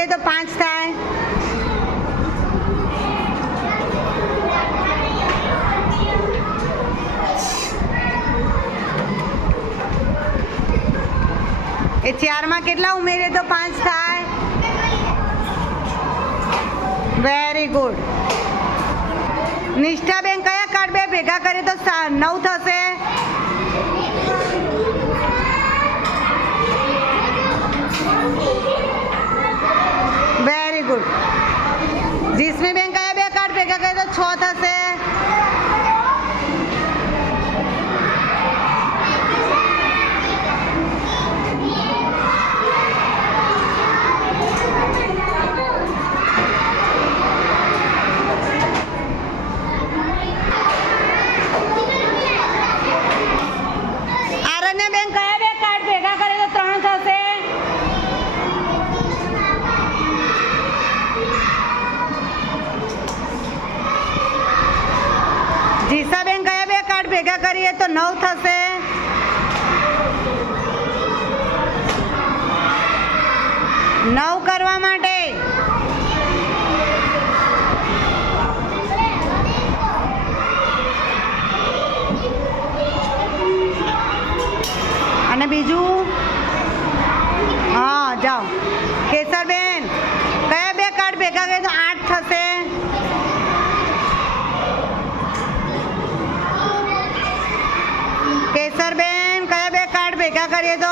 કરીએ તો પાંચ થાય. એ ચારમાં કેટલા ઉમેરે તો પાંચ થાય? વેરી ગુડ નિષ્ઠાબેન, કયા કાર્ડ બે ભેગા કરીએ તો નવ થશે? તો નવ થશે. કરે તો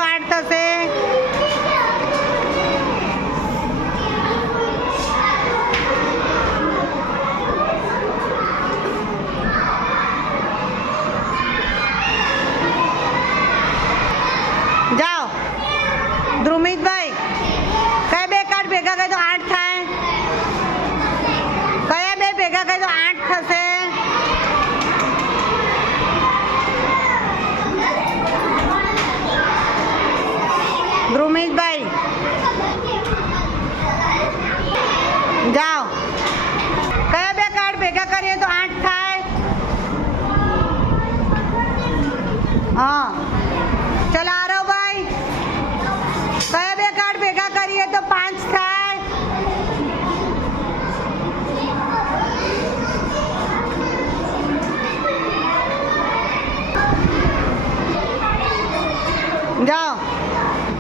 પાંચ થાય જાઓ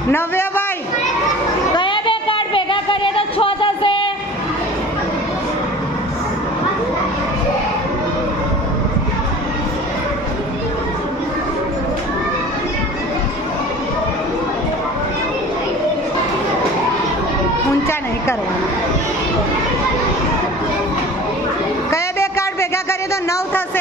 નવે બનાવ થશે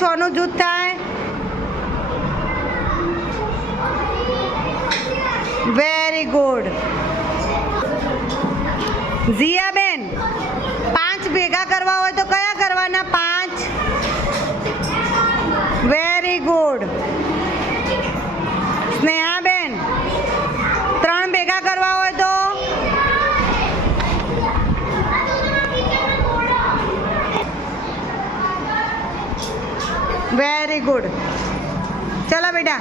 છનું જૂથ થાય. Very good Zia good. ચલો બેટા.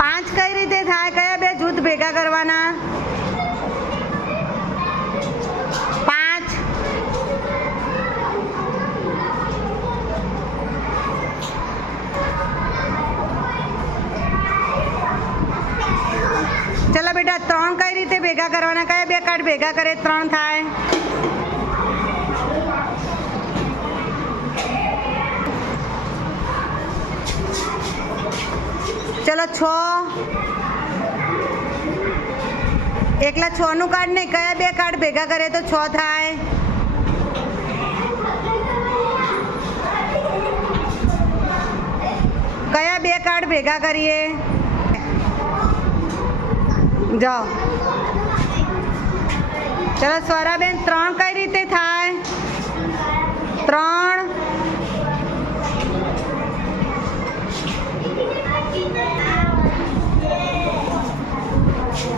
પાંચ કઈ રીતે થાય? કયા બે જૂથ ભેગા કરવાના? પાંચ. ચલો બેટા, ત્રણ કઈ રીતે ભેગા કરવાના? કયા બે કાર્ડ ભેગા કરે? ત્રણ થાય. ચલો છ. એકલા છ નું કાર્ડ નહીં, કયા બે કાર્ડ ભેગા કરે તો છ થાય. કયા બે કાર્ડ ભેગા કરીએ. જાઓ. ચલો સ્વરાબેન, ત્રણ કઈ રીતે થાય? ત્રણ.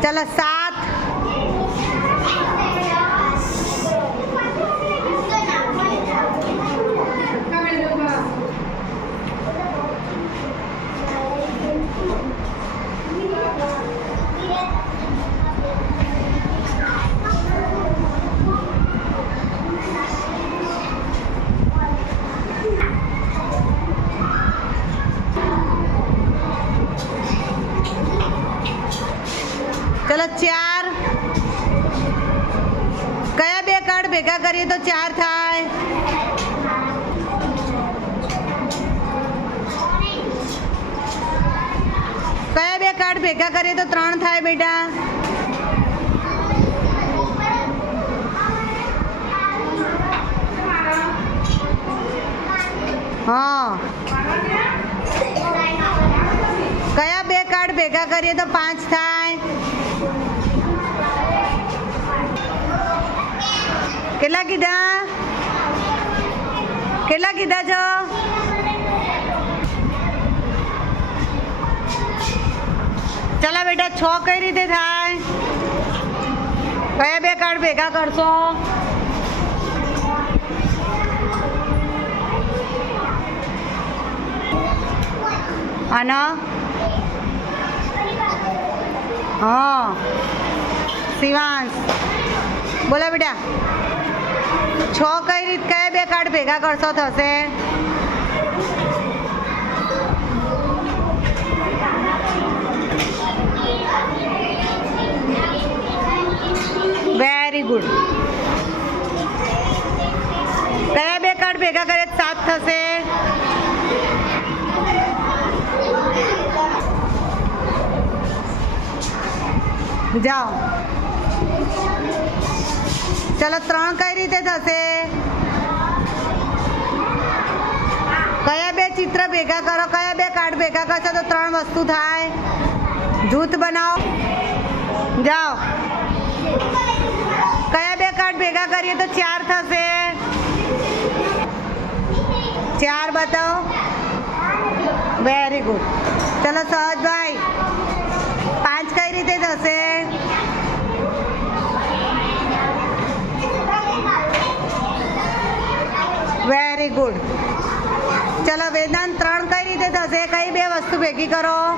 ચલો સાત ભેગા કરીએ તો ચાર થાય. કયા બે કાર્ડ ભેગા કરીએ તો ત્રણ થાય બેટા? હા. કયા બે કાર્ડ ભેગા કરીએ તો પાંચ થાય? કેટલા કીધા? કેટલા કીધા છો? ચલા બેટા, છ કઈ રીતે થાય? કયા બે કાર્ડ ભેગા કરશો? અને? હા. શિવાંશ. બોલો બેટા. છ કઈ રીત કયા બે કાર્ડ ભેગા કરશો થશે. વેરી ગુડ કયા બે કાર્ડ ભેગા કરે તો સાત થશે. જાઓ. ચલો ત્રણ કઈ રીતે થશે કયા બે ચિત્ર ભેગા કરો કયા બે કાર્ડ ભેગા કરશો તો ત્રણ વસ્તુ થાય જૂથ બનાવો જાઓ કયા બે કાર્ડ ભેગા કરીએ તો ચાર થશે ચાર બતાવો વેરી ગુડ ચલો સહજભાઈ પાંચ કઈ રીતે થશે વેરી ગુડ. ચલો વેદાંત ત્રણ કઈ રીતે થશે? કઈ બે વસ્તુ ભેગી કરો?